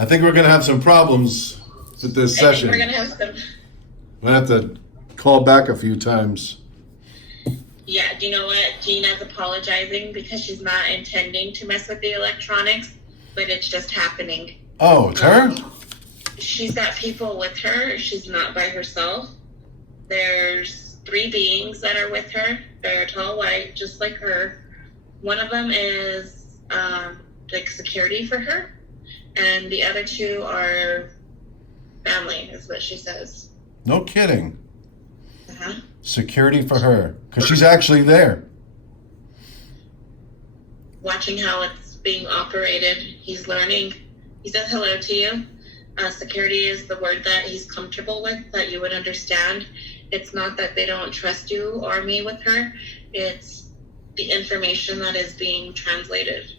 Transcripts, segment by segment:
I think we're going to have some problems with this session. We're going to have some. We're going to have to call back a few times. Yeah, do you know what? Gina's apologizing because she's not intending to mess with the electronics, but it's just happening. Oh, it's her? She's got people with her. She's not by herself. There's 3 beings that are with her. They're tall white, just like her. One of them is like security for her, and the other 2 are family, is what she says. No kidding. Uh-huh. Security for her, because she's actually there. Watching how it's being operated, he's learning. He says hello to you. Security is the word that he's comfortable with, that you would understand. It's not that they don't trust you or me with her. It's the information that is being translated.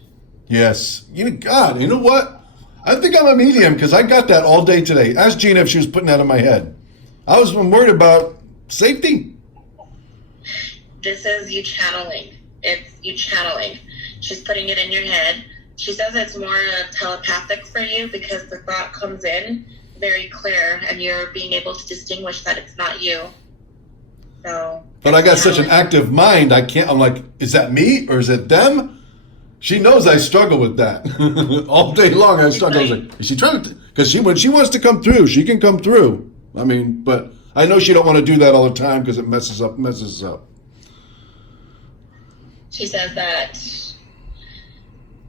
Yes. God, you know what? I think I'm a medium because I got that all day today. Ask Gina if she was putting that in my head. I'm worried about safety. This is you channeling. It's you channeling. She's putting it in your head. She says it's more telepathic for you because the thought comes in very clear and you're being able to distinguish that it's not you. So, but I got such an active mind, I'm like, is that me or is it them? She knows I struggle with that. All day long I struggle. I was like, is she trying to, because when she wants to come through, she can come through. I mean, but I know she don't want to do that all the time because it messes us up. She says that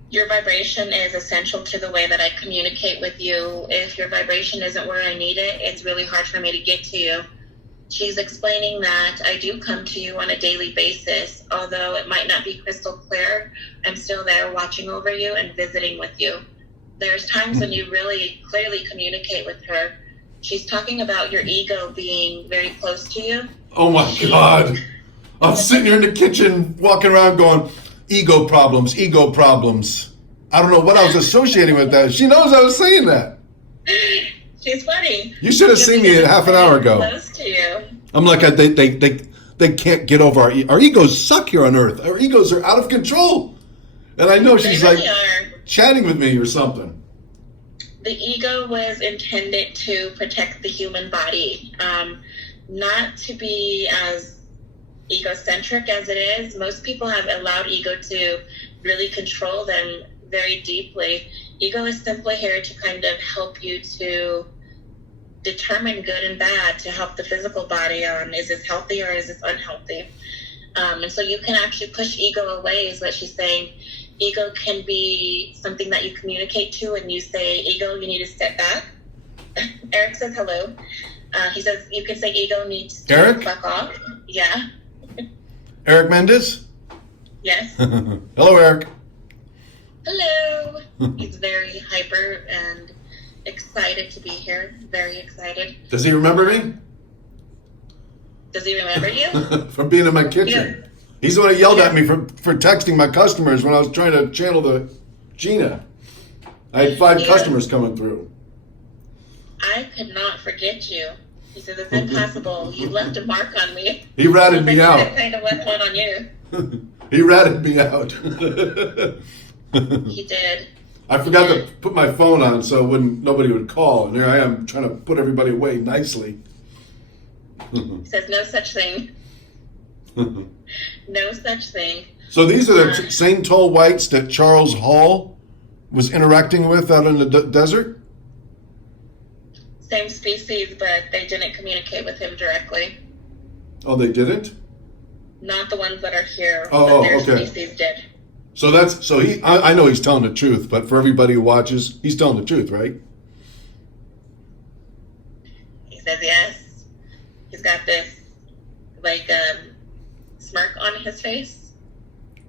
your vibration is essential to the way that I communicate with you. If your vibration isn't where I need it, it's really hard for me to get to you. She's explaining that I do come to you on a daily basis. Although it might not be crystal clear, I'm still there watching over you and visiting with you. There's times when you really clearly communicate with her. She's talking about your ego being very close to you. Oh my God. I'm sitting here in the kitchen walking around going, ego problems, ego problems. I don't know what I was associating with that. She knows I was saying that. She's funny. You should have seen me a half an hour ago. Close to you. I'm like, they can't get over our egos suck here on Earth. Our egos are out of control. And I know she's really like chatting with me or something. The ego was intended to protect the human body, not to be as egocentric as it is. Most people have allowed ego to really control them very deeply. Ego is simply here to kind of help you to determine good and bad, to help the physical body on is this healthy or is this unhealthy. And so you can actually push ego away, is what she's saying. Ego can be something that you communicate to and you say, ego, you need to step back. Eric says hello. He says you can say ego needs to Eric? fuck off. Yeah. Eric Mendez? Yes. Hello, Eric. Hello. He's very hyper and excited to be here. Very excited. Does he remember me? Does he remember you? From being in my kitchen. Yeah. He's the one that yelled at me for texting my customers when I was trying to channel the Gina. I had 5 customers coming through. I could not forget you. He said, it's impossible. You left a mark on me. He ratted me out. I kind of left one on you. He ratted me out. He did. I forgot to put my phone on so nobody would call. And here I am trying to put everybody away nicely. He says, no such thing. No such thing. So these are the same tall whites that Charles Hall was interacting with out in the desert? Same species, but they didn't communicate with him directly. Oh, they didn't? Not the ones that are here, Oh, but their okay. species did. So I know he's telling the truth, but for everybody who watches, he's telling the truth, right? He says yes. He's got this, like, smirk on his face.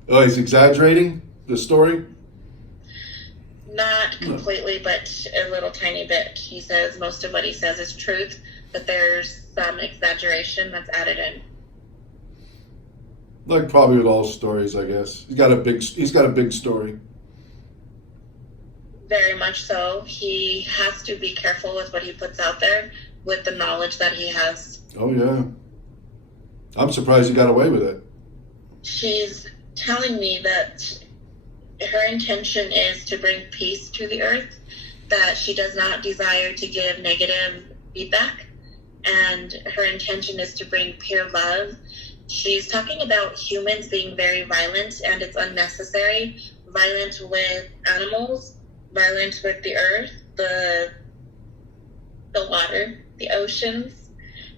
Oh, he's exaggerating the story? Not completely, but a little tiny bit. He says most of what he says is truth, but there's some exaggeration that's added in. Like probably with all stories, I guess. He's got a big story. Very much so. He has to be careful with what he puts out there with the knowledge that he has. Oh, yeah. I'm surprised he got away with it. She's telling me that her intention is to bring peace to the earth, that she does not desire to give negative feedback, and her intention is to bring pure love. She's talking about humans being very violent, and it's unnecessary. Violent with animals, violent with the earth, the water, the oceans.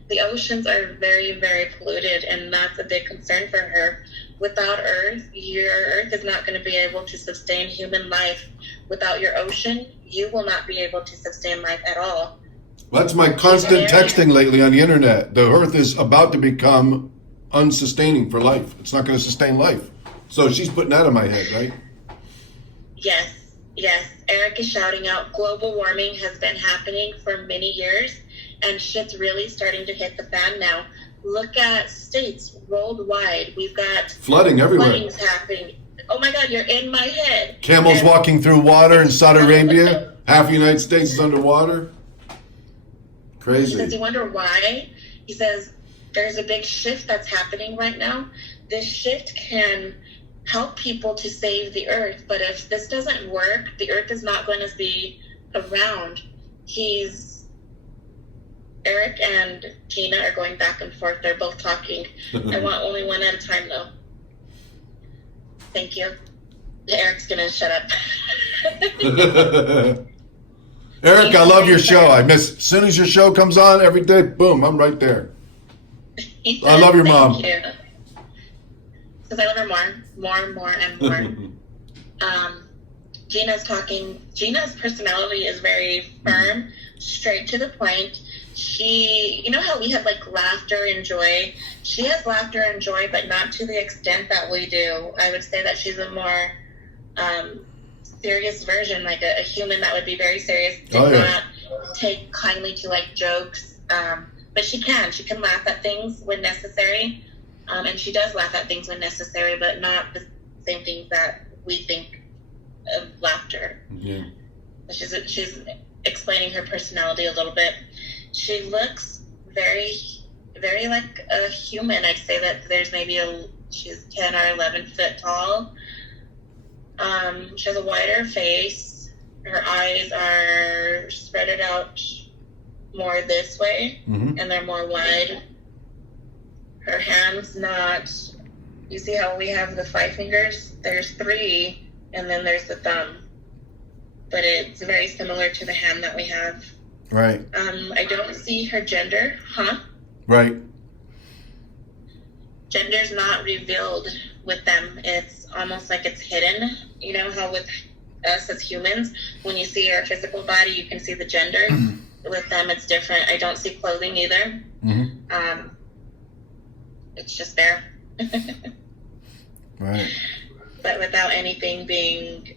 The oceans are very, very polluted, and that's a big concern for her. Without Earth, your Earth is not going to be able to sustain human life. Without your ocean, you will not be able to sustain life at all. That's my constant texting lately on the internet. The Earth is about to become unsustaining for life. It's not going to sustain life. So she's putting that in my head, right? Yes, yes. Eric is shouting out, global warming has been happening for many years, and shit's really starting to hit the fan now. Look at states worldwide. We've got flooding everywhere. Flooding's happening. Oh my God, you're in my head. Camels walking through water in Saudi Arabia. Half the United States is underwater. Crazy. He says, you wonder why? He says, there's a big shift that's happening right now. This shift can help people to save the earth, but if this doesn't work, the earth is not going to be around. Eric and Gina are going back and forth. They're both talking. I want only one at a time, though. Thank you. Eric's going to shut up. Eric, I love your show. As soon as your show comes on every day, boom, I'm right there. I love your mom. Thank you. Because I love her more and more. Gina's talking. Gina's personality is very firm, straight to the point. You know how we have like laughter and joy? She has laughter and joy, but not to the extent that we do. I would say that she's a more serious version, like a human that would be very serious, not take kindly to like jokes. But she can laugh at things when necessary. And she does laugh at things when necessary, but not the same things that we think of laughter. Yeah. She's explaining her personality a little bit. She looks very, very like a human. I'd say that there's she's 10 or 11 foot tall. She has a wider face. Her eyes are spreaded out more this way, and they're more wide. Her hands you see how we have the 5 fingers? There's 3, and then there's the thumb. But it's very similar to the hand that we have. Right. I don't see her gender, Right. Gender's not revealed with them. It's almost like it's hidden. You know how with us as humans, when you see our physical body, you can see the gender. With them, it's different. I don't see clothing either. It's just there. Right. But without anything being,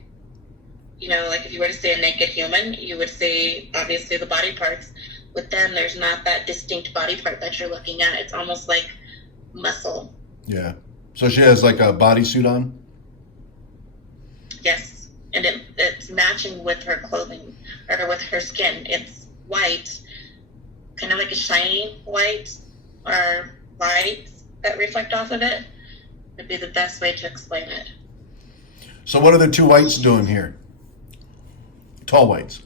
like if you were to see a naked human, you would see obviously the body parts. With them, there's not that distinct body part that you're looking at. It's almost like muscle. Yeah. So she has like a bodysuit on? Yes. And it's matching with her clothing or with her skin. It's white, kind of like a shiny white or lights that reflect off of it. Would be the best way to explain it. So what are the 2 whites doing here? Tall whites.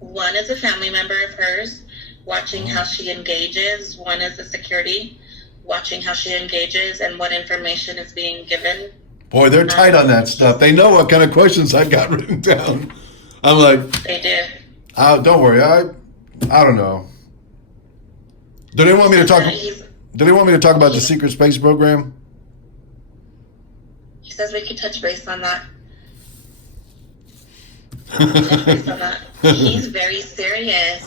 One is a family member of hers, watching how she engages. One is a security, watching how she engages and what information is being given. Boy, they're tight on that stuff. They know what kind of questions I got written down. I'm like... They do. Don't worry. I don't know. Do they want me to talk... Do they want me to talk about the secret space program? He says we could touch base on that. He's very serious.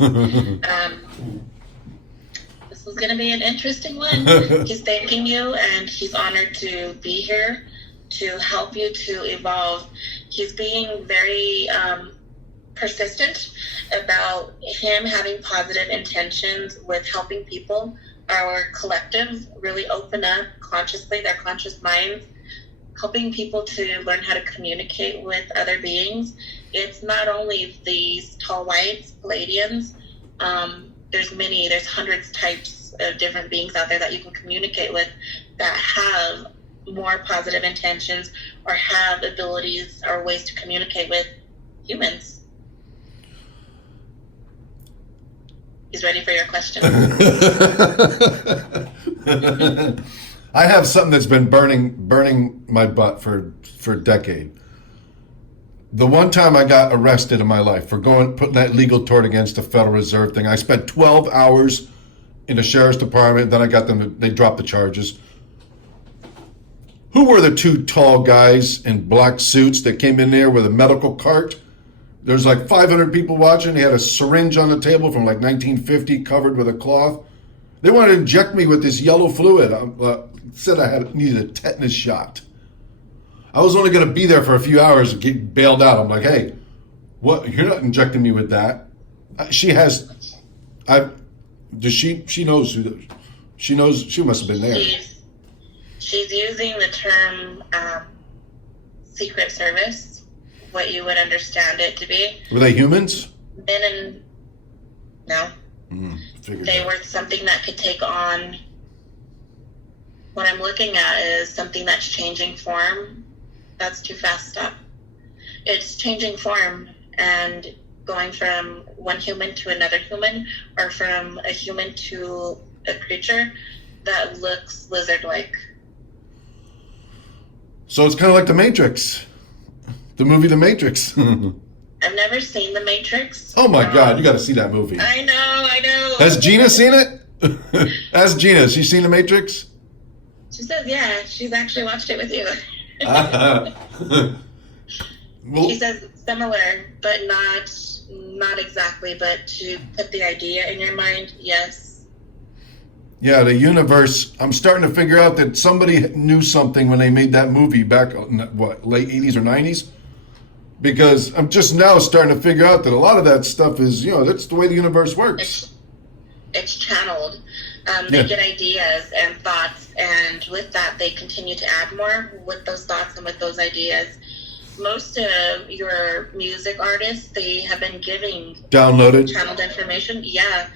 This is going to be an interesting one. He's thanking you, and he's honored to be here to help you to evolve. He's being very persistent about him having positive intentions with helping people. Our collective really open up consciously, their conscious minds, helping people to learn how to communicate with other beings. It's not only these tall whites, Palladians. There's hundreds types of different beings out there that you can communicate with that have more positive intentions or have abilities or ways to communicate with humans. He's ready for your question. I have something that's been burning my butt for a decade. The one time I got arrested in my life for putting that legal tort against the Federal Reserve thing, I spent 12 hours in the sheriff's department. Then I got them. They dropped the charges. Who were the two tall guys in black suits that came in there with a medical cart? There's like 500 people watching. They had a syringe on the table from like 1950 covered with a cloth. They wanted to inject me with this yellow fluid. Said I needed a tetanus shot. I was only going to be there for a few hours and get bailed out. I'm like, hey, what? You're not injecting me with that. She knows who, she knows, she must have been there. She's using the term Secret Service, what you would understand it to be. Were they humans? No. They were something that could take on, what I'm looking at is something that's changing form. That's too fast up. It's changing form and going from one human to another human, or from a human to a creature that looks lizard-like. So it's kind of like The Matrix. The movie The Matrix. I've never seen The Matrix. Oh my God, you got to see that movie. I know. Has Gina seen it? Ask Gina, has she seen The Matrix? She says, yeah, she's actually watched it with you. Well, she says similar, but not exactly, but to put the idea in your mind, yes. Yeah, the universe, I'm starting to figure out that somebody knew something when they made that movie back, late 80s or 90s? Because I'm just now starting to figure out that a lot of that stuff is, that's the way the universe works. It's channeled. They get ideas and thoughts, and with that, they continue to add more with those thoughts and with those ideas. Most of your music artists, they have been giving downloaded channeled information. Yeah,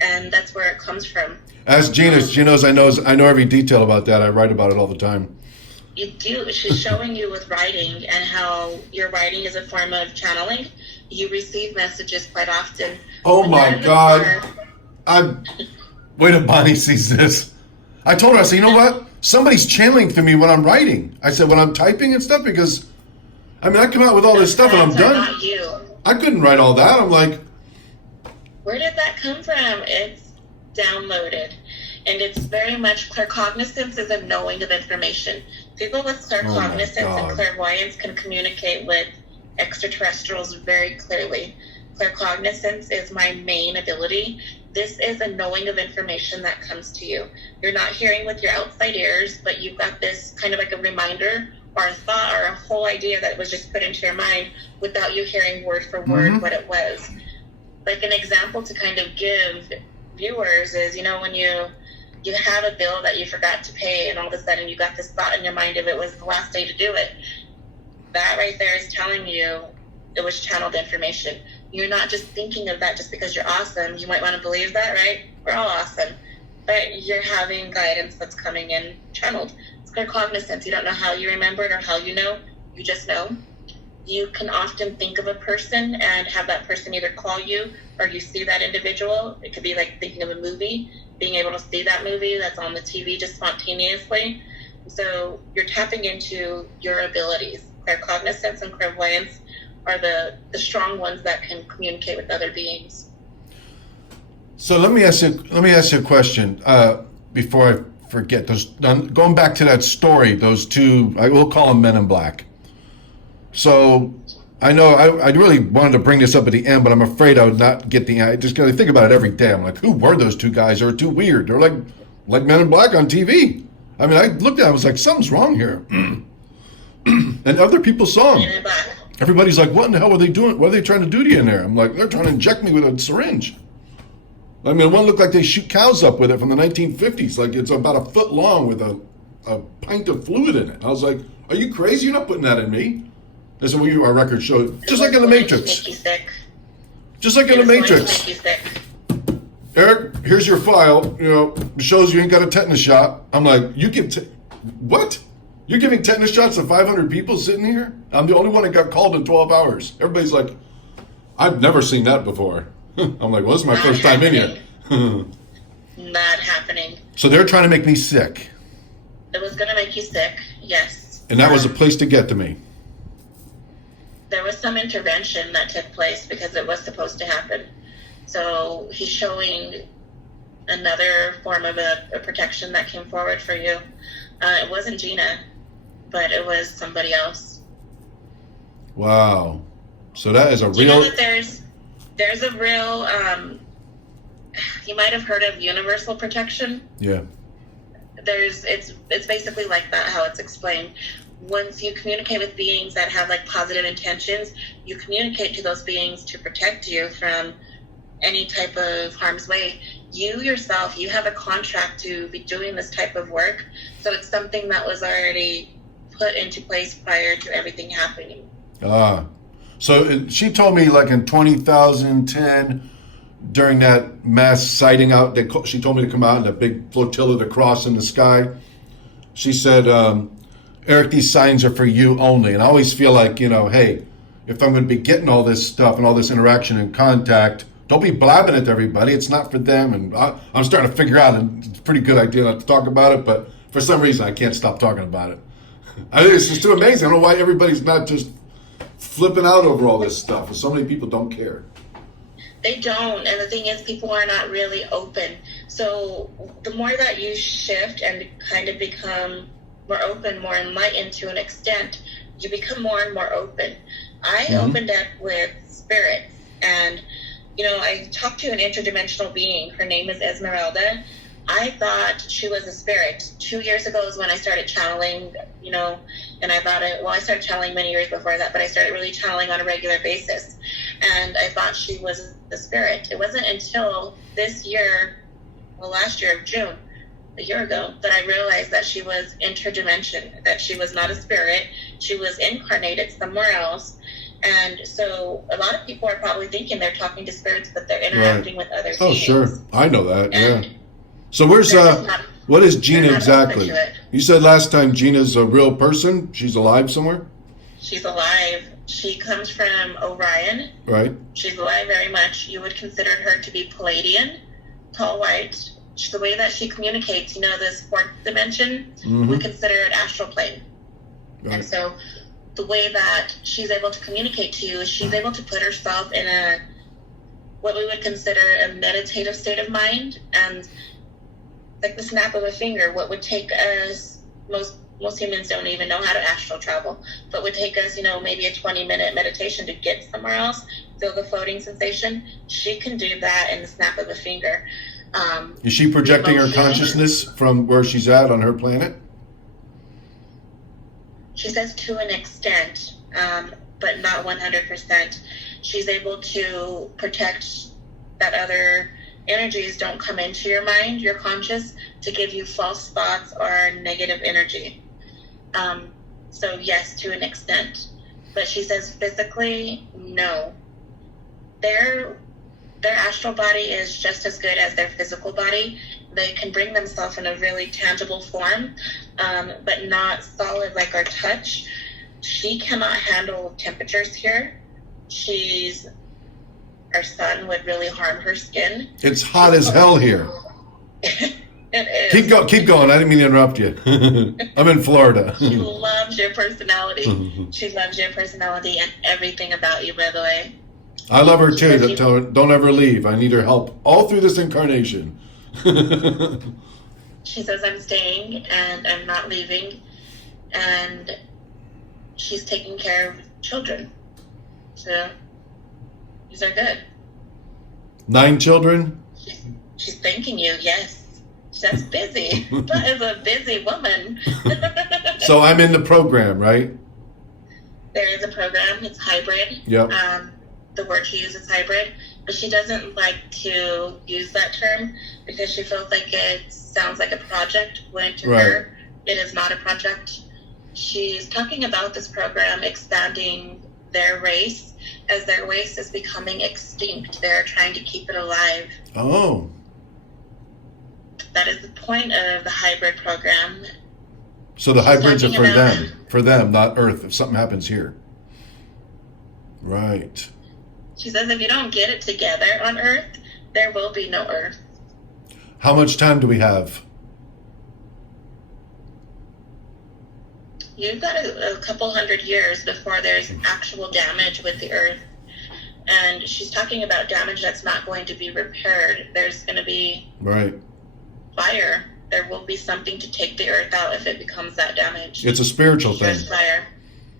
and that's where it comes from. Ask Gina. She knows I know every detail about that. I write about it all the time. You do. She's showing you with writing and how your writing is a form of channeling. You receive messages quite often. Oh my God. Wait till Bonnie sees this. I told her, I said, you know what? Somebody's channeling through me when I'm writing. I said, when I'm typing and stuff, because, I come out with all this stuff and I'm done. Not you. I couldn't write all that. I'm like, where did that come from? It's downloaded. And it's very much, claircognizance is a knowing of information. People with claircognizance and clairvoyance can communicate with extraterrestrials very clearly. Claircognizance is my main ability. This is a knowing of information that comes to you. You're not hearing with your outside ears, but you've got this kind of like a reminder or a thought or a whole idea that was just put into your mind without you hearing word for word what it was. Like an example to kind of give viewers is, when you have a bill that you forgot to pay and all of a sudden you got this thought in your mind if it was the last day to do it. That right there is telling you it was channeled information. You're not just thinking of that just because you're awesome. You might want to believe that, right? We're all awesome. But you're having guidance that's coming in channeled. It's claircognizance. You don't know how you remember it or how you know. You just know. You can often think of a person and have that person either call you or you see that individual. It could be like thinking of a movie, being able to see that movie that's on the TV just spontaneously. So you're tapping into your abilities. Claircognizance and clairvoyance are the strong ones that can communicate with other beings. So let me ask you a question before I forget. Going back to that story, those two, I will call them Men in Black. So I know I really wanted to bring this up at the end, but I'm afraid I would not get the. I just got to think about it every day. I'm like, who were those two guys? They were too weird. They're like Men in Black on TV. I looked at it, I was like, something's wrong here. And other people saw them. Everybody's like, what in the hell were they doing? What are they trying to do to you in there? I'm like, they're trying to inject me with a syringe. One looked like they shoot cows up with it from the 1950s. Like it's about a foot long with a pint of fluid in it. I was like, are you crazy? You're not putting that in me. This is what our record showed. Just like in The Matrix. Just like in The Matrix. Eric, here's your file. It shows you ain't got a tetanus shot. I'm like, you give what? You're giving tetanus shots to 500 people sitting here? I'm the only one that got called in 12 hours. Everybody's like, I've never seen that before. I'm like, well, this is my Not first time in happening. here. Not happening. So they're trying to make me sick. It was going to make you sick, yes. And that was a place to get to me. There was some intervention that took place because it was supposed to happen. So he's showing another form of a protection that came forward for you. It wasn't Gina, but it was somebody else. Wow. So that is a Do you know real... that there's a real, you might have heard of universal protection. Yeah. It's basically like that, how it's explained. Once you communicate with beings that have like positive intentions, you communicate to those beings to protect you from any type of harm's way. You yourself, you have a contract to be doing this type of work, so it's something that was already put into place prior to everything happening. So she told me like in 2010, during that mass sighting out, she told me to come out in a big flotilla to cross in the sky. She said, Eric, these signs are for you only. And I always feel like, hey, if I'm going to be getting all this stuff and all this interaction and contact, don't be blabbing it to everybody. It's not for them. And I'm starting to figure out, and it's a pretty good idea not to talk about it, but for some reason I can't stop talking about it. I think it's just too amazing. I don't know why everybody's not just flipping out over all this stuff. And so many people don't care. They don't, and the thing is, people are not really open. So the more that you shift and kind of become more open, more enlightened to an extent, you become more and more open. I opened up with spirits, and I talked to an interdimensional being. Her name is Esmeralda. I thought she was a spirit. 2 years ago is when I started channeling, and I thought I started channeling many years before that, but I started really channeling on a regular basis. And I thought she was a spirit. It wasn't until this year, last year of June, a year ago, that I realized that she was interdimension, that she was not a spirit. She was incarnated somewhere else. And so a lot of people are probably thinking they're talking to spirits, but they're interacting with other beings. Oh, sure. I know that, And yeah. So what is Gina exactly? You said last time Gina's a real person? She's alive somewhere? She's alive. She comes from Orion. Right. She's alive very much. You would consider her to be Palladian, tall, white. The way that she communicates, this fourth dimension, we consider it astral plane. Right. And so the way that she's able to communicate to you is she's able to put herself in what we would consider a meditative state of mind, and like the snap of a finger, what would take us, most humans don't even know how to astral travel, but would take us, maybe a 20-minute meditation to get somewhere else, feel the floating sensation. She can do that in the snap of a finger. Is she projecting her consciousness from where she's at on her planet? She says to an extent, but not 100%. She's able to protect that other energies don't come into your mind, your conscious, to give you false thoughts or negative energy. So yes, to an extent. But she says physically, no. Their astral body is just as good as their physical body. They can bring themselves in a really tangible form, but not solid like our touch. She cannot handle temperatures here. Our sun would really harm her skin. It's hot as hell here. It is. Keep going. I didn't mean to interrupt you. I'm in Florida. She loves your personality. She loves your personality and everything about you, by the way. I love her too. Tell her, don't ever leave. I need her help all through this incarnation. She says, I'm staying and I'm not leaving. And she's taking care of children. So these are good. 9 children? She's thanking you, yes. That's busy. That is a busy woman. So I'm in the program, right? There is a program. It's hybrid. Yep. The word she uses is hybrid, but she doesn't like to use that term because she feels like it sounds like a project, when to her, it is not a project. She's talking about this program expanding their race, as their race is becoming extinct. They're trying to keep it alive. Oh. That is the point of the hybrid program. So the hybrids are for them, not Earth, if something happens here. Right. She says if you don't get it together on Earth, there will be no Earth. How much time do we have? You've got a couple hundred years before there's actual damage with the Earth. And she's talking about damage that's not going to be repaired. There's going to be fire. There will be something to take the Earth out if it becomes that damage. It's a spiritual thing. There's fire.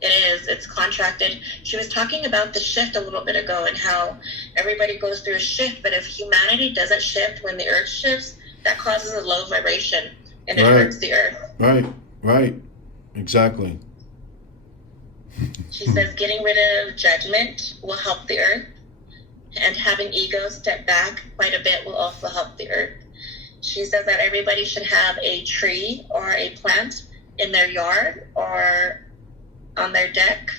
It is. It's contracted. She was talking about the shift a little bit ago and how everybody goes through a shift, but if humanity doesn't shift when the Earth shifts, that causes a low vibration and it hurts the Earth. Right. Exactly. She says getting rid of judgment will help the Earth, and having ego step back quite a bit will also help the Earth. She says that everybody should have a tree or a plant in their yard or on their deck.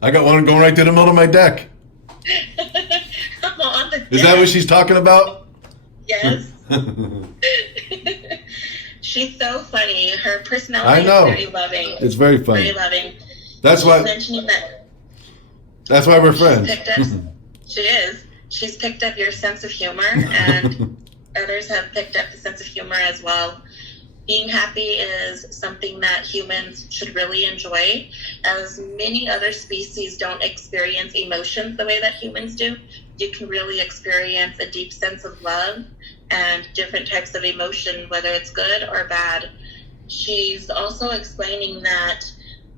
I got one going right to the middle of my deck. On the deck. Is that what she's talking about? Yes. She's so funny. Her personality is very loving. It's very funny. Very loving. That's why. Mentioning that. That's why we're friends. She is. She's picked up your sense of humor, and others have picked up the sense of humor as well. Being happy is something that humans should really enjoy, as many other species don't experience emotions the way that humans do. You can really experience a deep sense of love and different types of emotion, whether it's good or bad. She's also explaining that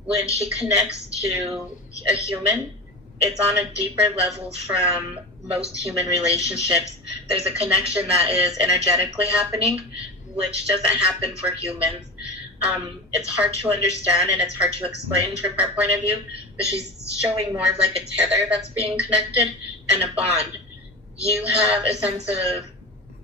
when she connects to a human, it's on a deeper level from most human relationships. There's a connection that is energetically happening, which doesn't happen for humans. It's hard to understand and it's hard to explain from her point of view, but she's showing more of like a tether that's being connected and a bond. You have a sense of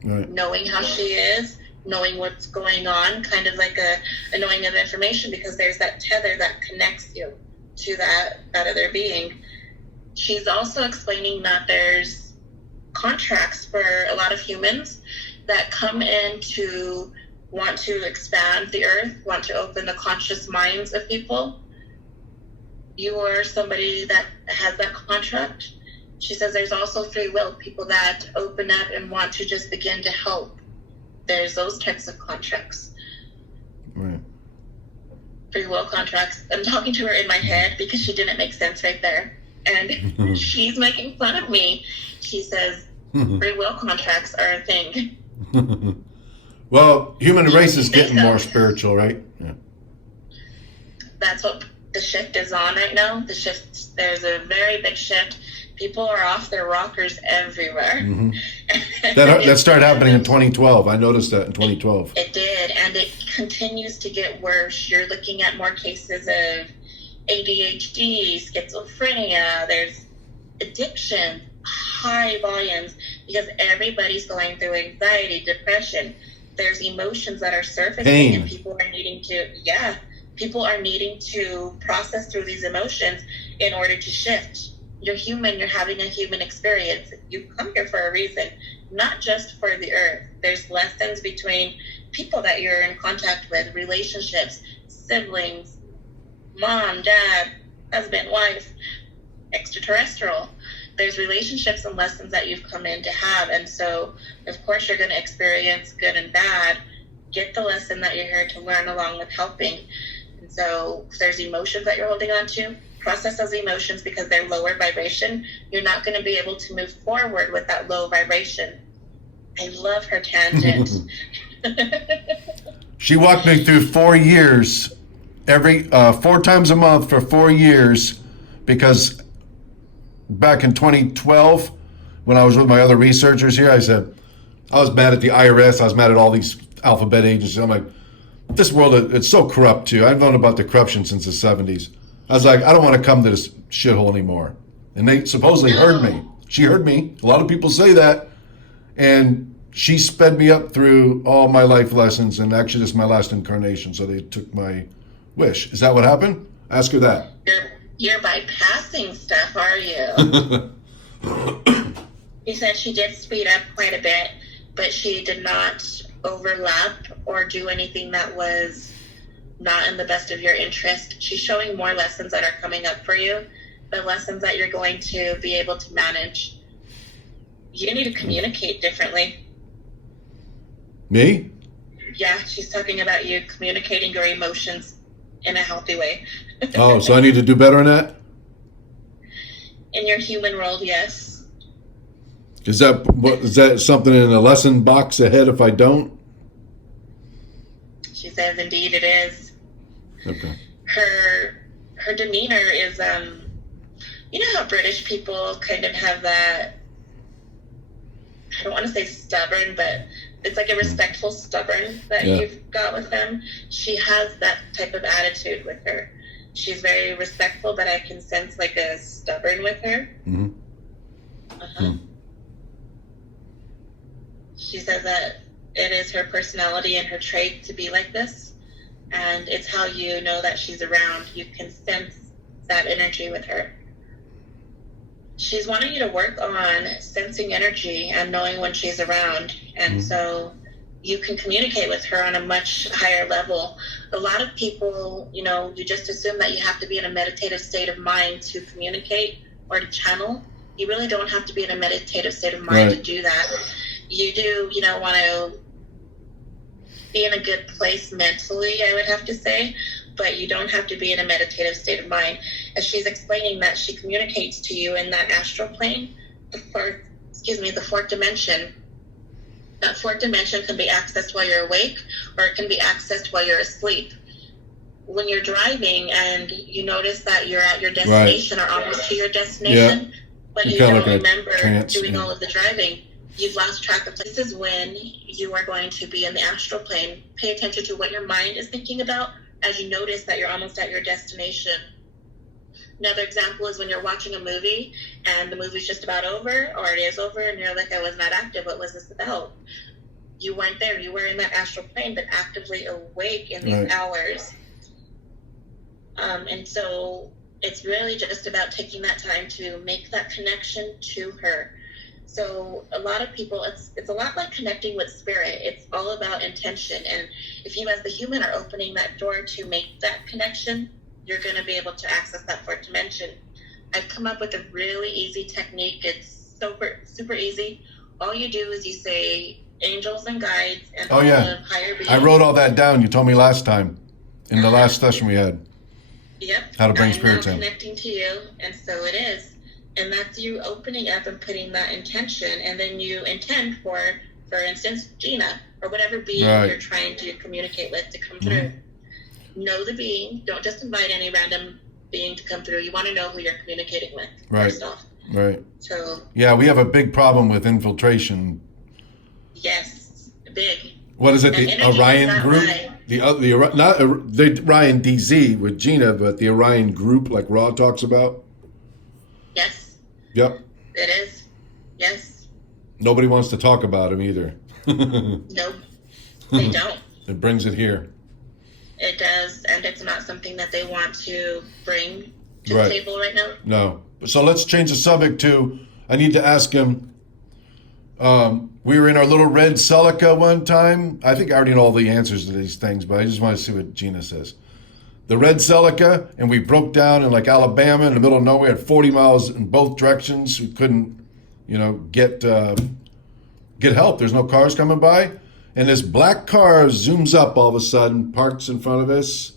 knowing how she is, knowing what's going on, kind of like a knowing of information, because there's that tether that connects you to that other being. She's also explaining that there's contracts for a lot of humans that come in to want to expand the earth, want to open the conscious minds of people. You are somebody that has that contract. She says there's also free will, people that open up and want to just begin to help. There's those types of contracts. Right. Free will contracts. I'm talking to her in my head because she didn't make sense right there. And she's making fun of me. She says free will contracts are a thing. Well, human race is getting more spiritual, right? Yeah. That's what the shift is on right now. The shift, there's a very big shift. People are off their rockers everywhere. Mm-hmm. That started happening in 2012. I noticed that in 2012. It did, and it continues to get worse. You're looking at more cases of ADHD, schizophrenia, there's addiction, high volumes, because everybody's going through anxiety, depression. There's emotions that are surfacing, pain. And people are needing to process through these emotions in order to shift. You're human, you're having a human experience. You come here for a reason, not just for the earth. There's lessons between people that you're in contact with, relationships, siblings, mom, dad, husband, wife, extraterrestrial. There's relationships and lessons that you've come in to have. And so, of course, you're going to experience good and bad. Get the lesson that you're here to learn along with helping. And so if there's emotions that you're holding on to, process those emotions because they're lower vibration. You're not going to be able to move forward with that low vibration. I love her tangent. She walked me through 4 years, every 4 times a month for 4 years, because back in 2012, when I was with my other researchers here, I said, I was mad at the IRS. I was mad at all these alphabet agencies. I'm like, this world, it's so corrupt too. I've known about the corruption since the 70s. I was like, I don't want to come to this shithole anymore. And they supposedly heard me. She heard me. A lot of people say that. And she sped me up through all my life lessons. And actually, this is my last incarnation. So they took my wish. Is that what happened? Ask her that. You're bypassing stuff, are you? She said she did speed up quite a bit, but she did not overlap or do anything that was not in the best of your interest. She's showing more lessons that are coming up for you. the lessons that you're going to be able to manage. You need to communicate differently. Me? Yeah, she's talking about you communicating your emotions in a healthy way. Oh, so I need to do better in that? In your human world, yes. Is that something in a lesson box ahead if I don't? She says, indeed it is. Okay. Her demeanor is, you know how British people kind of have that, I don't want to say stubborn, but it's like a respectful stubborn that you've got with them. She has that type of attitude with her. She's very respectful, but I can sense like a stubborn with her. Mm-hmm. She says that it is her personality and her trait to be like this, and it's how you know that she's around. You can sense that energy with her. She's wanting you to work on sensing energy and knowing when she's around, and so you can communicate with her on a much higher level. A lot of people, you know, you just assume that you have to be in a meditative state of mind to communicate or to channel. You really don't have to be in a meditative state of mind to do that. You do, you know, want to be in a good place mentally, I would have to say, but you don't have to be in a meditative state of mind. As she's explaining that she communicates to you in that astral plane, the fourth dimension. That fourth dimension can be accessed while you're awake, or it can be accessed while you're asleep. When you're driving and you notice that you're at your destination or almost to your destination, but you don't remember doing all of the driving, you've lost track of time. This is when you are going to be in the astral plane. Pay attention to what your mind is thinking about as you notice that you're almost at your destination. Another example is when you're watching a movie and the movie's just about over, or it is over, and you're like, I was not active. What was this about? You weren't there. You were in that astral plane, but actively awake in these hours. And so it's really just about taking that time to make that connection to her. So a lot of people, it's a lot like connecting with spirit. It's all about intention. And if you as the human are opening that door to make that connection, you're going to be able to access that fourth dimension. I've come up with a really easy technique. It's super easy. All you do is you say angels and guides and all of higher beings. I wrote all that down. You told me last time in the last session we had. Yep. How to bring spirits in. Connecting to you, and so it is. And that's you opening up and putting that intention, and then you intend for instance, Gina, or whatever being you're trying to communicate with to come through. Know the being. Don't just invite any random being to come through. You want to know who you're communicating with first off. Right. So yeah, we have a big problem with infiltration. Yes, big. What is it? The Orion group? The Orion DZ with Gina, but the Orion group, like Ra talks about. Yes. Yep. It is. Yes. Nobody wants to talk about him either. Nope. They don't. It brings it here. It does, and it's not something that they want to bring to the table right now. No. So let's change the subject to, I need to ask him, we were in our little red Celica one time. I think I already know all the answers to these things, but I just want to see what Gina says. The red Celica, and we broke down in like Alabama in the middle of nowhere at 40 miles in both directions. We couldn't, get help. There's no cars coming by. And this black car zooms up all of a sudden, parks in front of us.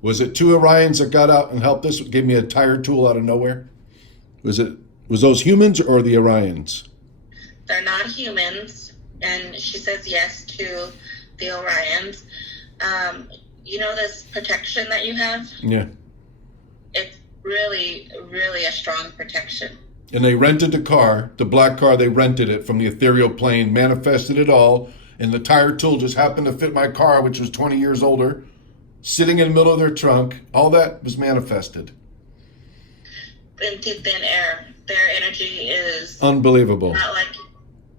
Was it two Orions that got out and helped us? Gave me a tire tool out of nowhere? Was those humans or the Orions? They're not humans, and she says yes to the Orions. You know this protection that you have? Yeah. It's really, really a strong protection. And they rented the car, the black car, they rented it from the ethereal plane, manifested it all, and the tire tool just happened to fit my car, which was 20 years older, sitting in the middle of their trunk. All that was manifested. Into thin air. Their energy is unbelievable.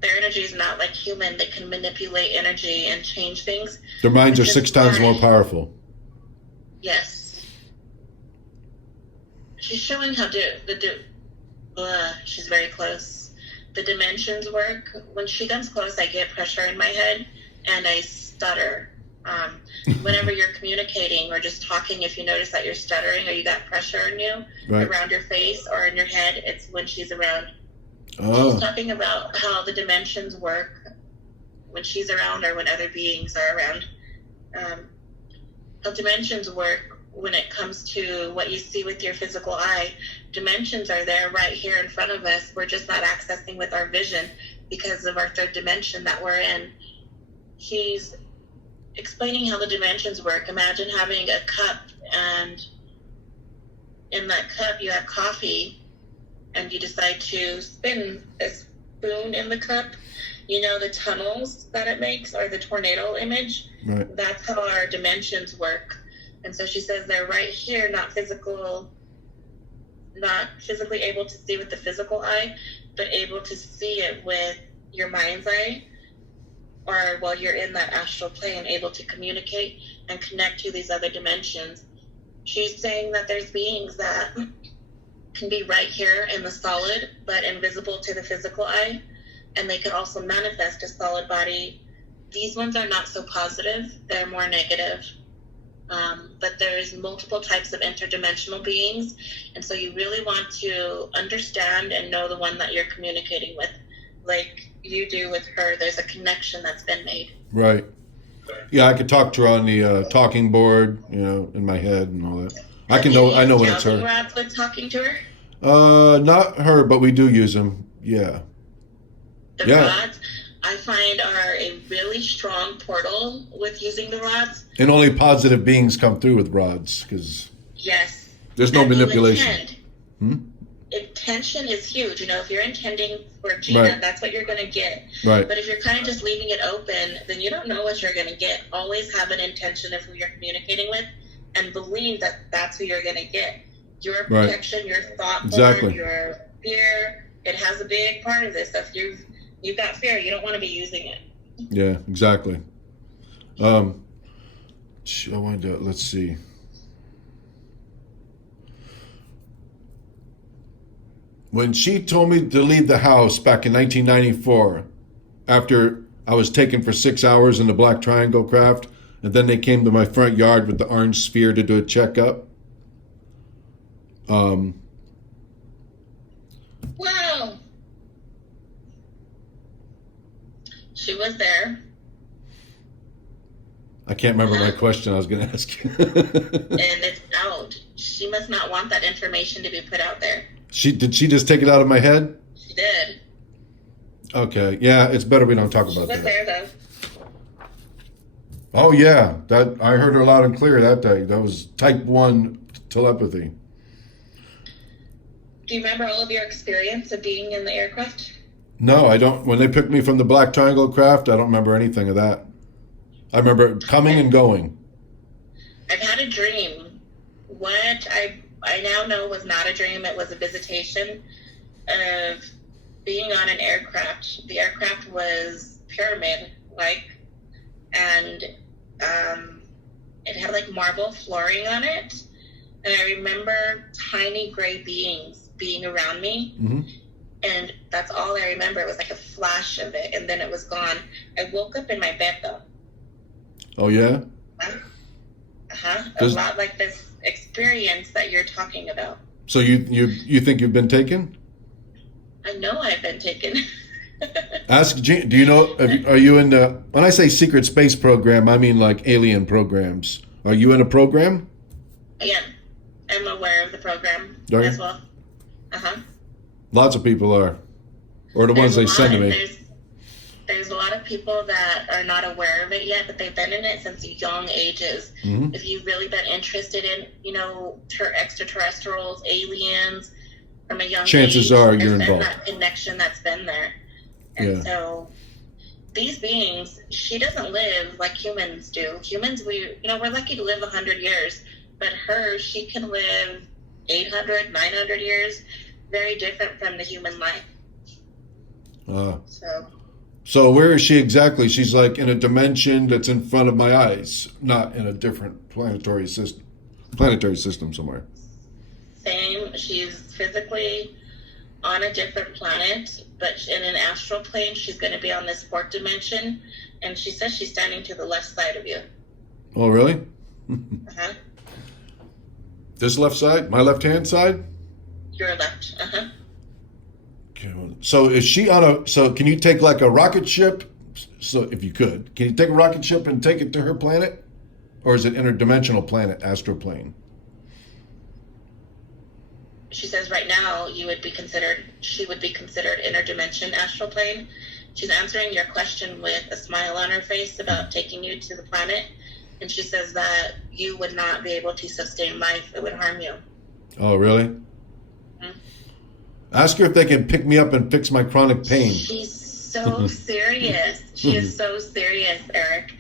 Their energy is not like human. They can manipulate energy and change things. Their minds are 6 times more powerful. Yes. She's showing how she's very close. The dimensions work. When she comes close, I get pressure in my head and I stutter. Whenever you're communicating or just talking, if you notice that you're stuttering or you got pressure on you Right. around your face or in your head, it's when she's around. Oh. She's talking about how the dimensions work when she's around or when other beings are around. How dimensions work when it comes to what you see with your physical eye. Dimensions are there right here in front of us. We're just not accessing with our vision because of our third dimension that we're in. She's explaining how the dimensions work. Imagine having a cup, and in that cup you have coffee, and you decide to spin a spoon in the cup. You know the tunnels that it makes, or the tornado image? Right. That's how our dimensions work. And so she says they're right here, not physically able to see with the physical eye, but able to see it with your mind's eye, or while you're in that astral plane, able to communicate and connect to these other dimensions. She's saying that there's beings that can be right here in the solid, but invisible to the physical eye, and they can also manifest a solid body. These ones are not so positive, they're more negative. But there's multiple types of interdimensional beings, and so you really want to understand and know the one that you're communicating with, like you do with her. There's a connection that's been made. Right. Yeah, I could talk to her on the talking board, in my head and all that. I know when it's her. Rods with talking to her? Not her, but we do use them. Yeah. The rods, I find, are a really strong portal with using the rods. And only positive beings come through with rods, because yes, there's no manipulation. Intention is huge. If you're intending for Gina, right, that's what you're going to get. Right. But if you're kind of just leaving it open, then you don't know what you're going to get. Always have an intention of who you're communicating with, and believe that that's who you're going to get. Your protection, your thought form, your fear, it has a big part of this. So if you've got fear, you don't want to be using it. Yeah, exactly. I wanted to, let's see. When she told me to leave the house back in 1994, after I was taken for 6 hours in the Black Triangle craft, and then they came to my front yard with the orange sphere to do a checkup. Wow. She was there. I can't remember my question I was going to ask you. And it's out. She must not want that information to be put out there. Did she just take it out of my head? She did. Okay. Yeah, it's better we don't talk about that. She was there, though. Oh, yeah. That I heard her loud and clear that day. That was type 1 telepathy. Do you remember all of your experience of being in the aircraft? No, I don't. When they picked me from the Black Triangle craft, I don't remember anything of that. I remember coming and going. I've had a dream. What I now know was not a dream. It was a visitation of being on an aircraft. The aircraft was pyramid-like, and it had like marble flooring on it. And I remember tiny gray beings being around me. Mm-hmm. And that's all I remember. It was like a flash of it, and then it was gone. I woke up in my bed, though. Oh, yeah? A lot like this experience that you're talking about. So you think you've been taken? I know I've been taken. Ask Gina, do you know, are you in the, when I say secret space program, I mean like alien programs. Are you in a program? Yeah, I'm aware of the program as well. Lots of people are. Or the ones they send to me. There's a lot of people that are not aware of it yet, but they've been in it since young ages. Mm-hmm. If you've really been interested in, extraterrestrials, aliens, from a young age, chances are you're involved. That connection that's been there. And so these beings, she doesn't live like humans do. Humans, we're lucky to live 100 years, but she can live 800, 900 years. Very different from the human life. So where is she exactly? She's like in a dimension that's in front of my eyes, not in a different planetary system somewhere. Same. She's physically on a different planet, but in an astral plane, she's going to be on this fourth dimension. And she says she's standing to the left side of you. Oh, really? Uh-huh. This left side? My left-hand side? Your left. Uh-huh. Okay, so is she on a, so can you take like a rocket ship? So if you could, can you take a rocket ship and take it to her planet? Or is it interdimensional planet, astral plane? She says right now she would be considered interdimension astral plane. She's answering your question with a smile on her face about taking you to the planet. And she says that you would not be able to sustain life. It would harm you. Oh, really? Mm-hmm. Ask her if they can pick me up and fix my chronic pain. She's so serious. She is so serious, Eric.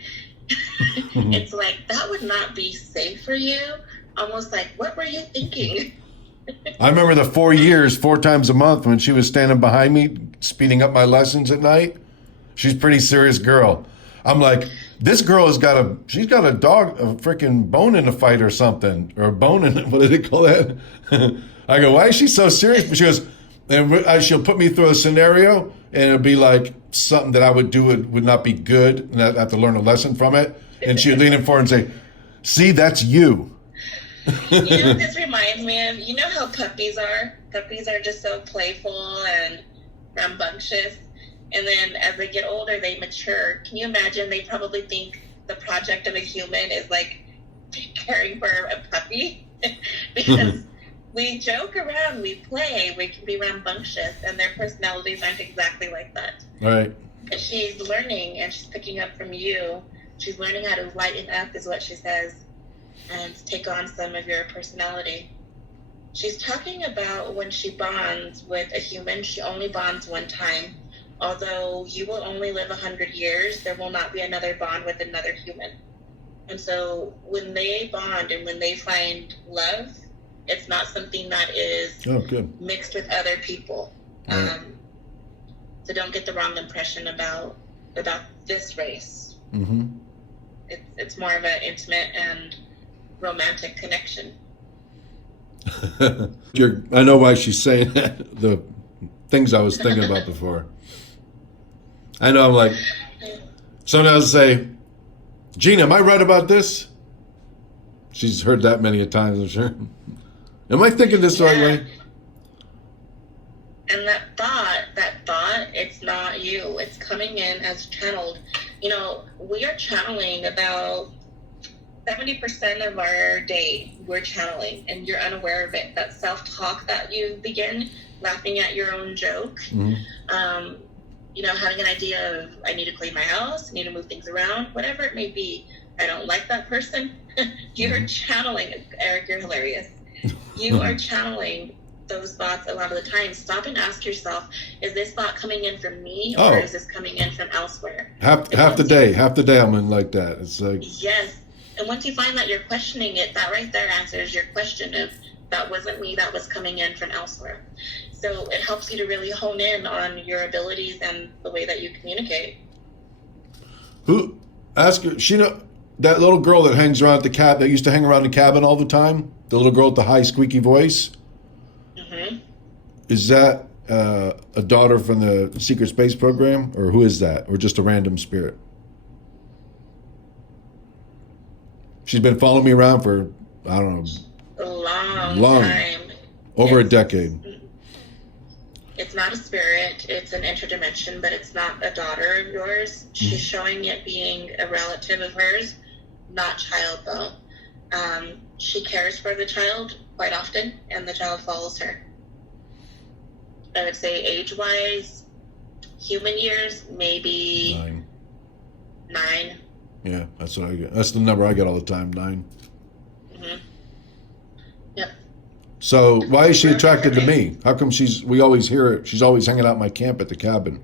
It's like, that would not be safe for you. Almost like, what were you thinking? I remember the 4 years, 4 times a month when she was standing behind me, speeding up my lessons at night. She's a pretty serious girl. I'm like, this girl she's got a dog, a freaking bone in the fight or something, or a bone in, what do they call that? I go, why is she so serious? But she goes, and she'll put me through a scenario, and it'll be like something that I would do would not be good, and I have to learn a lesson from it. And she would lean in forward and say, see, that's you. You know what this reminds me of? You know how puppies are? Puppies are just so playful and rambunctious. And then as they get older, they mature. Can you imagine? They probably think the project of a human is like caring for a puppy. Because we joke around, we play, we can be rambunctious, and their personalities aren't exactly like that. Right. And she's learning, and she's picking up from you. She's learning how to lighten up, is what she says, and take on some of your personality. She's talking about when she bonds with a human, she only bonds one time. Although you will only live 100 years, there will not be another bond with another human. And so when they bond and when they find love, it's not something that is mixed with other people. Right. So don't get the wrong impression about this race. Mm-hmm. It's more of an intimate and romantic connection. I know why she's saying that. The things I was thinking about before. I know, I'm like, sometimes I say, Gina, am I right about this? She's heard that many a times, I'm sure. Am I thinking this the right way? And that thought, it's not you. It's coming in as channeled. You know, we are channeling about 70% of our day. We're channeling, and you're unaware of it. That self-talk that you begin, laughing at your own joke. Mm-hmm. You know, having an idea of, I need to clean my house, I need to move things around, whatever it may be. I don't like that person. You're channeling, Eric, you're hilarious. You are channeling those thoughts a lot of the time. Stop and ask yourself, is this thought coming in from me, or is this coming in from elsewhere? Half the day I'm in like that. It's like, yes. And once you find that you're questioning it, that right there answers your question of, that wasn't me, that was coming in from elsewhere. So it helps you to really hone in on your abilities and the way that you communicate. Ask her, that little girl that hangs around that used to hang around the cabin all the time, the little girl with the high squeaky voice. Mm-hmm. Is that a daughter from the Secret Space Program, or who is that, or just a random spirit? She's been following me around for, I don't know, a long time. Over a decade. It's not a spirit, it's an interdimension, but it's not a daughter of yours. She's showing it being a relative of hers, not child though. She cares for the child quite often, and the child follows her. I would say age-wise, human years, maybe 9. Yeah, that's what I get. That's the number I get all the time, 9. Mm-hmm. Yep. So why is she attracted to me? How come we always hear it? She's always hanging out in my camp at the cabin,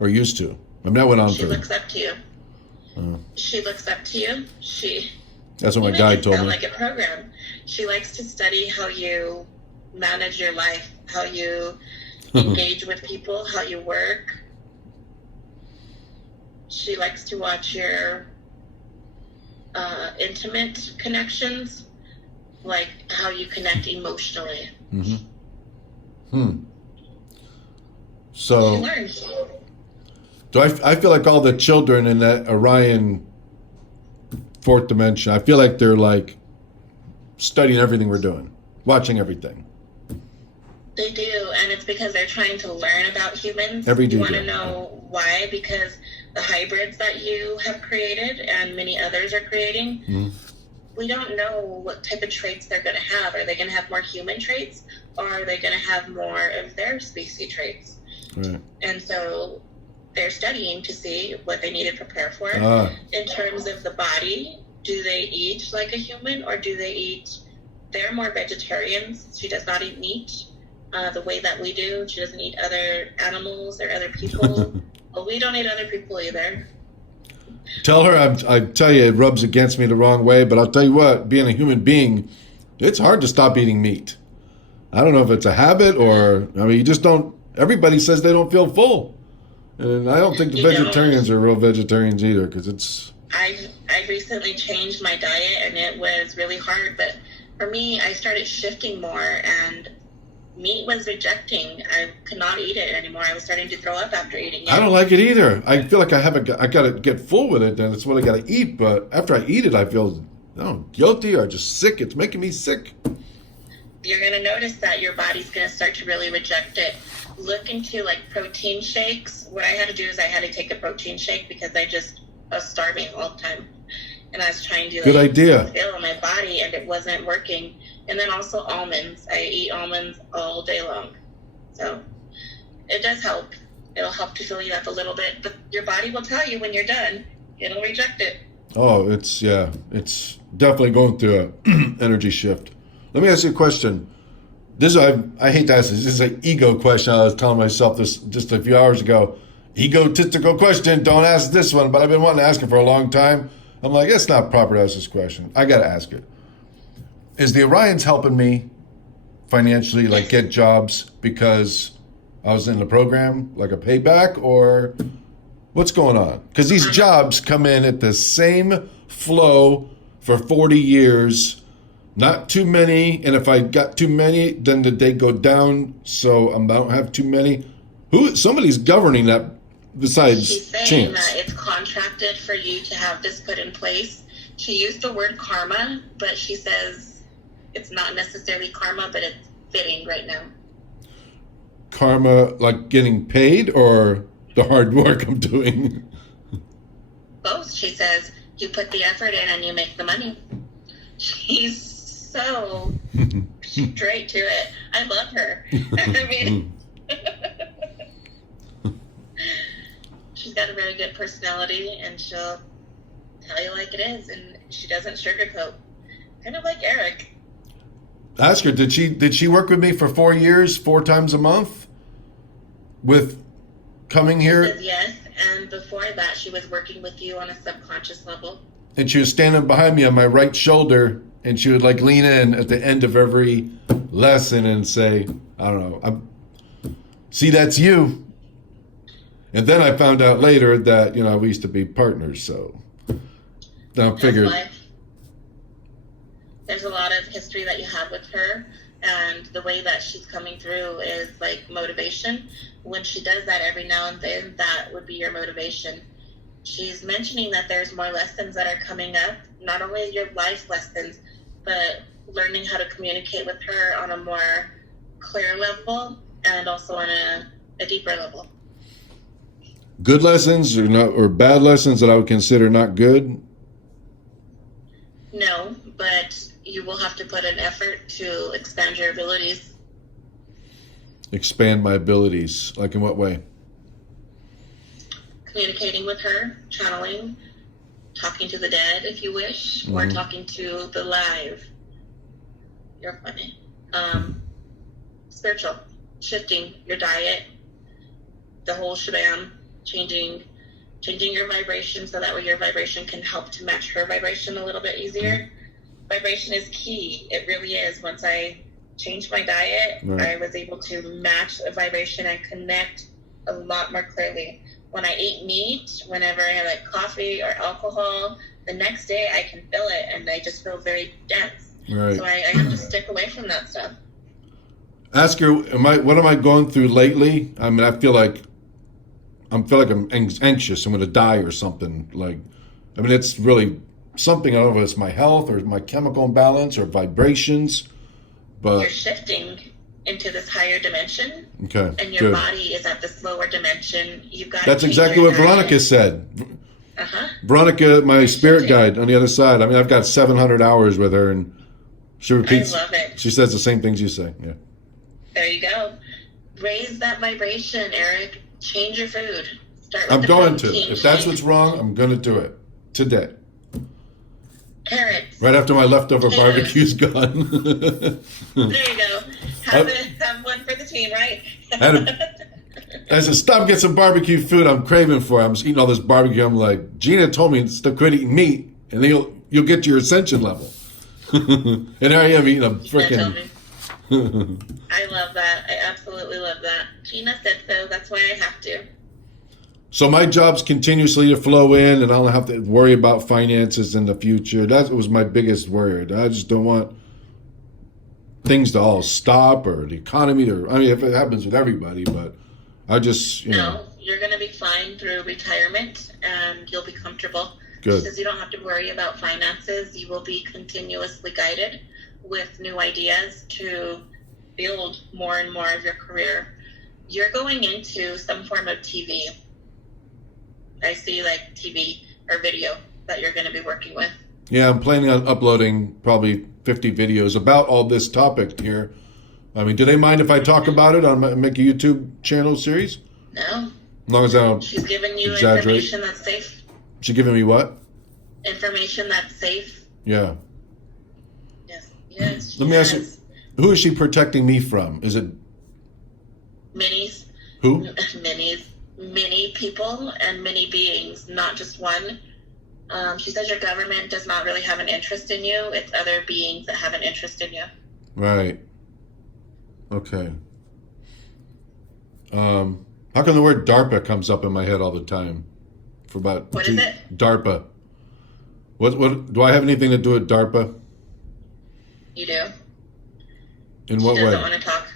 or used to. I mean, that went on She looks up to you. She looks up to you. That's what my guide told me. Like a program. She likes to study how you manage your life, how you engage with people, how you work. She likes to watch your intimate connections, like how you connect emotionally. Mm-hmm. So she learns. I feel like all the children in that Orion fourth dimension. I feel like they're like studying everything we're doing, watching everything. They do, and it's because they're trying to learn about humans. Every You do want to that. know why? Because the hybrids that you have created and many others are creating, we don't know what type of traits they're going to have. Are they going to have more human traits, or are they going to have more of their species traits? Right. And so they're studying to see what they need to prepare for. In terms of the body, do they eat like a human, or do they eat? They're more vegetarians. She does not eat meat the way that we do. She doesn't eat other animals or other people. Well, we don't eat other people either. Tell her, I tell you, it rubs against me the wrong way, but I'll tell you what, being a human being, it's hard to stop eating meat. I don't know if it's a habit or, I mean, you just don't, everybody says they don't feel full. And I don't think the vegetarians are real vegetarians either, because it's... I recently changed my diet, and it was really hard, but for me, I started shifting more, and meat was rejecting. I could not eat it anymore. I was starting to throw up after eating it. I don't like it either. I feel like I got to get full with it, and it's what I got to eat, but after I eat it, I feel, guilty or just sick. It's making me sick. You're going to notice that your body's going to start to really reject it. Look into like protein shakes. What I had to do is I had to take a protein shake because I was starving all the time. And I was trying to Good idea. feel in my body, and it wasn't working. And then also almonds. I eat almonds all day long. So it does help. It'll help to fill you up a little bit. But your body will tell you when you're done. It'll reject it. Oh, it's definitely going through an energy shift. Let me ask you a question. I hate to ask this. This is an ego question. I was telling myself this just a few hours ago. Egotistical question. Don't ask this one, but I've been wanting to ask it for a long time. I'm like, it's not proper to ask this question. I got to ask it. Is the Orions helping me financially, like get jobs because I was in the program, like a payback, or what's going on? Because these jobs come in at the same flow for 40 years, not too many. And if I got too many, then they go down. So I don't have too many. Somebody's governing that besides She's saying chance. that it's contracted for you to have this put in place. She used the word karma, but she says it's not necessarily karma, but it's fitting right now. Karma, like getting paid, or the hard work I'm doing? Both. She says you put the effort in and you make the money. She's so straight to it. I love her. I mean, she's got a very good personality, and she'll tell you like it is, and she doesn't sugarcoat. Kind of like Eric. Ask her, did she work with me for 4 years, 4 times a month? With coming here? She says yes, and before that, she was working with you on a subconscious level. And she was standing behind me on my right shoulder, and she would like lean in at the end of every lesson and say, I don't know, see, that's you. And then I found out later that, we used to be partners, so then I figured. Life. There's a lot of history that you have with her, and the way that she's coming through is like motivation. When she does that every now and then, that would be your motivation. She's mentioning that there's more lessons that are coming up, not only your life lessons, but learning how to communicate with her on a more clear level and also on a deeper level. Good lessons or bad lessons that I would consider not good? No, but you will have to put an effort to expand your abilities. Expand my abilities. Like in what way? Communicating with her, channeling, talking to the dead if you wish, or talking to the live. You're funny. Spiritual, shifting your diet, the whole shebang, changing your vibration so that way your vibration can help to match her vibration a little bit easier. Vibration is key. It really is. Once I changed my diet, I was able to match a vibration and connect a lot more clearly. When I eat meat, whenever I have like coffee or alcohol, the next day I can feel it, and I just feel very dense. Right. So I have to stick away from that stuff. Ask her, what am I going through lately? I mean, I feel like I'm anxious. I'm going to die or something. Like, I mean, it's really something. I don't know if it's my health or my chemical imbalance or vibrations, but You're shifting into this higher dimension, okay, and your good. body is at this lower dimension. You've got. That's to change exactly your what diet. Veronica said. Uh-huh. Veronica, my spirit guide on the other side. I mean, I've got 700 hours with her, and she repeats. I love it. She says the same things you say. Yeah. There you go. Raise that vibration, Eric. Change your food. Start with I'm the going to. protein If that's shake. what's wrong, I'm going to do it today. Carrots. Right after my leftover Potatoes. barbecue's gone. There you go. Have one for the team, right? I said, stop, get some barbecue food. I'm craving for it. I'm just eating all this barbecue. I'm like, Gina told me to quit eating meat, and then you'll get to your ascension level. And there I am eating a freaking. I love that. I absolutely love that. Gina said so. That's why I have to. So my job's continuously to flow in, and I don't have to worry about finances in the future. That was my biggest worry. I just don't want things to all stop or the economy to. I mean, if it happens with everybody, but I just, No, you're going to be fine through retirement, and you'll be comfortable. Good. She says you don't have to worry about finances. You will be continuously guided with new ideas to build more and more of your career. You're going into some form of TV. I see like TV or video that you're going to be working with. Yeah, I'm planning on uploading probably 50 videos about all this topic here. I mean, do they mind if I talk about it on make a YouTube channel series? No. As long as I don't She's giving you exaggerate. information that's safe. She giving me what? Information that's safe. Yeah. Yes. Let me ask you, who is she protecting me from? Is it Minis. who? Minis. Many people and many beings, not just one. She says your government does not really have an interest in you. It's other beings that have an interest in you. Right. Okay. How come the word DARPA comes up in my head all the time? For about What is it? DARPA. What do I have anything to do with DARPA? You do? In what She doesn't way? want to talk.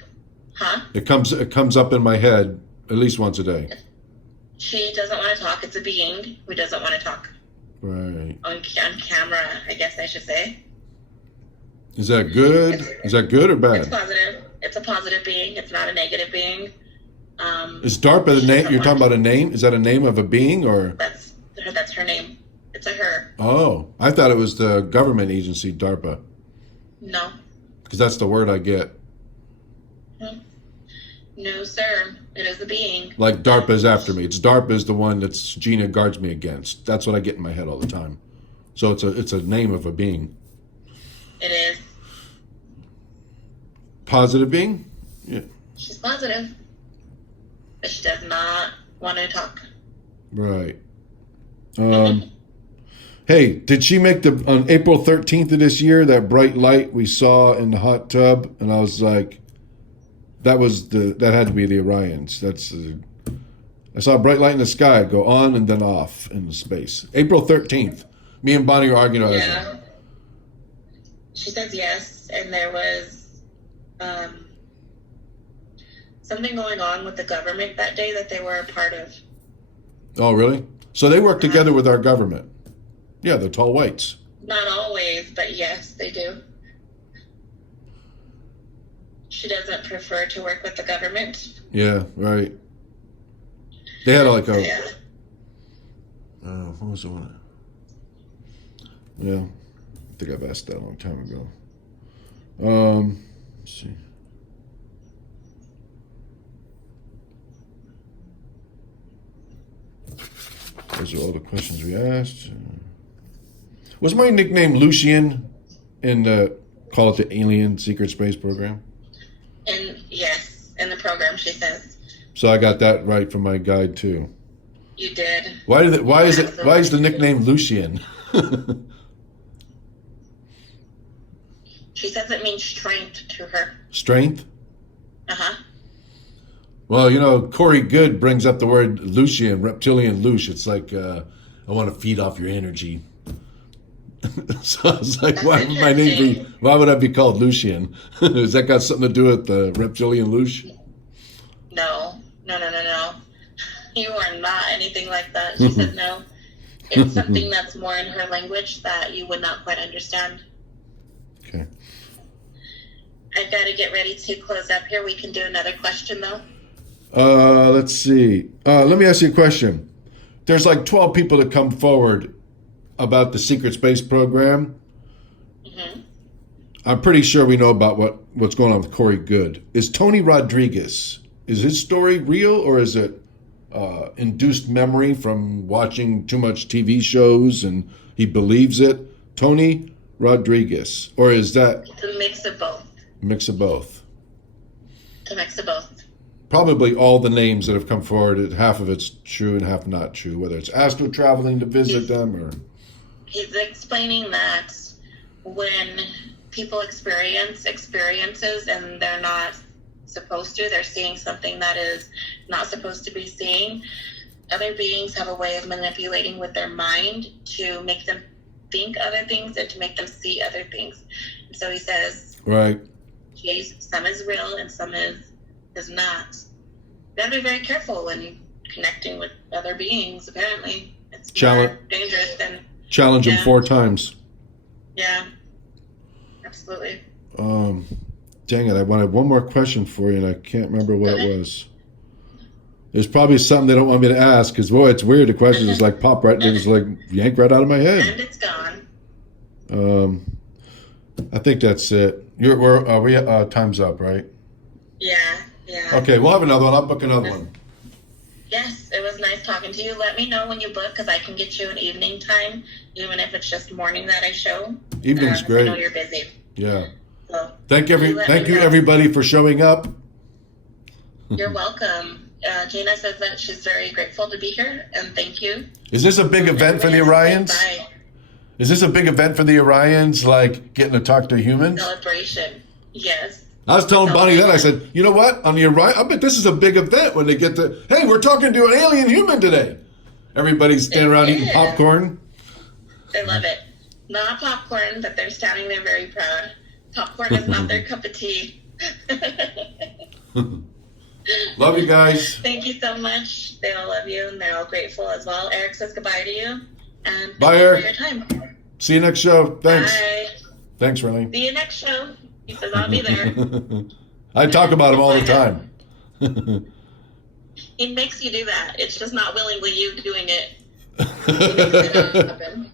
Huh? It comes up in my head at least once a day. She doesn't want to talk. It's a being who doesn't want to talk. Right. On camera, I guess I should say. Is that good? Is that good or It's bad? positive. It's a positive being. It's not a negative being. Is DARPA the she name? doesn't You're talking want- about a name? Is that a name of a being or? That's her name. It's a her. Oh, I thought it was the government agency DARPA No. because that's the word I get. No, sir. It is a being. Like DARPA is after me. It's DARPA is the one that's Gina guards me against. That's what I get in my head all the time. So it's a name of a being. It is. Positive being? Yeah. She's positive. But she does not want to talk. Right. Hey, did she make on April 13th of this year that bright light we saw in the hot tub? And I was like, that had to be the Orions. I saw a bright light in the sky go on and then off in space. April 13th. Me and Bonnie were arguing about it. Yeah. She says yes, and there was something going on with the government that day that they were a part of. Oh, really? So they work together with our government. Yeah, the tall whites. Not always, but yes, they do. She doesn't prefer to work with the government. Yeah, right. They had like a... Yeah. What was the one? Yeah, I think I've asked that a long time ago. Let's see. Those are all the questions we asked. Was my nickname Lucian in the Call It the Alien Secret Space program? And yes, in the program, she says. So I got that right from my guide too. You did. Why is the nickname Lucian? She says it means strength to her. Strength? Uh-huh. Well, you know, Corey Good brings up the word Lucian, reptilian Lush. It's like, I want to feed off your energy. So I was like, why would I be called Lucian? Has that got something to do with the reptilian Lush? No. You are not anything like that. She said no. It's something that's more in her language that you would not quite understand. Okay. I've got to get ready to close up here. We can do another question, though. Let's see. Let me ask you a question. There's like 12 people that come forward about the secret space program. Mm-hmm. I'm pretty sure we know about what's going on with Corey Good. Is Tony Rodriguez, is his story real, or is it induced memory from watching too much TV shows and he believes it? Tony Rodriguez, or is that It's a mix of both. mix of both? It's a mix of both. Probably all the names that have come forward, half of it's true and half not true, whether it's astral traveling to visit them or... He's explaining that when people experience experiences and they're not supposed to, they're seeing something that is not supposed to be seen, other beings have a way of manipulating with their mind to make them think other things and to make them see other things. And so he says, Right. some is real and some is not. You gotta be very careful when connecting with other beings, apparently. It's more dangerous than... Challenge him 4 times. Yeah, absolutely. Dang it, I wanted one more question for you and I can't remember what it was. There's probably something they don't want me to ask because, boy, it's weird. The question is like pop right, it was like yanked right out of my head. And it's gone. I think that's it. Time's up, right? Yeah. Okay, we'll have another one. I'll book another one. Yes, it was nice talking to you. Let me know when you book because I can get you an evening time, even if it's just morning that I show. Evening's great. I know you're busy. Yeah. So Thank you, everybody, for showing up. You're welcome. Gina says that she's very grateful to be here, and thank you. Is this a big event for the Orions? Bye. Is this a big event for the Orions, like getting to talk to humans? Celebration. Yes. I was telling Bonnie that. I said, you know what? On the Orion, I bet this is a big event when they get to, hey, we're talking to an alien human today. Everybody's standing around eating popcorn. They love it. Not popcorn, but they're standing there very proud. Popcorn is not their cup of tea. Love you guys. Thank you so much. They all love you, and they're all grateful as well. Eric says goodbye to you. And bye, thank you Eric. for your time. See you next show. Thanks. Bye. Thanks, Riley. See you next show. He says I'll be there. I talk about him all the time. He makes you do that. It's just not willingly you doing it. He makes it happen.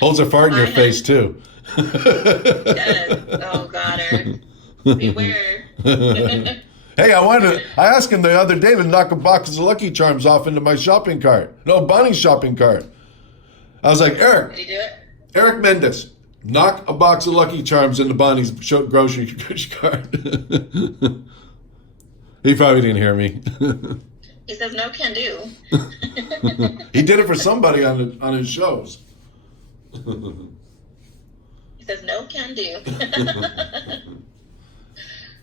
Holds a fart in your face, too. Yes. Oh, God, Eric. Beware. Hey, I asked him the other day to knock a box of Lucky Charms off into my shopping cart. No, Bonnie's shopping cart. I was like, Eric. Did he do it? Eric Mendes, knock a box of Lucky Charms into Bonnie's grocery cart. He probably didn't hear me. He says no can do. He did it for somebody on his shows. He says no can do.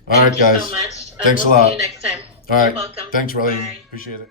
All right, guys. Thank you so much. Thanks we'll a lot. See you next time. All right. You're welcome. Thanks, Riley. Bye. Appreciate it.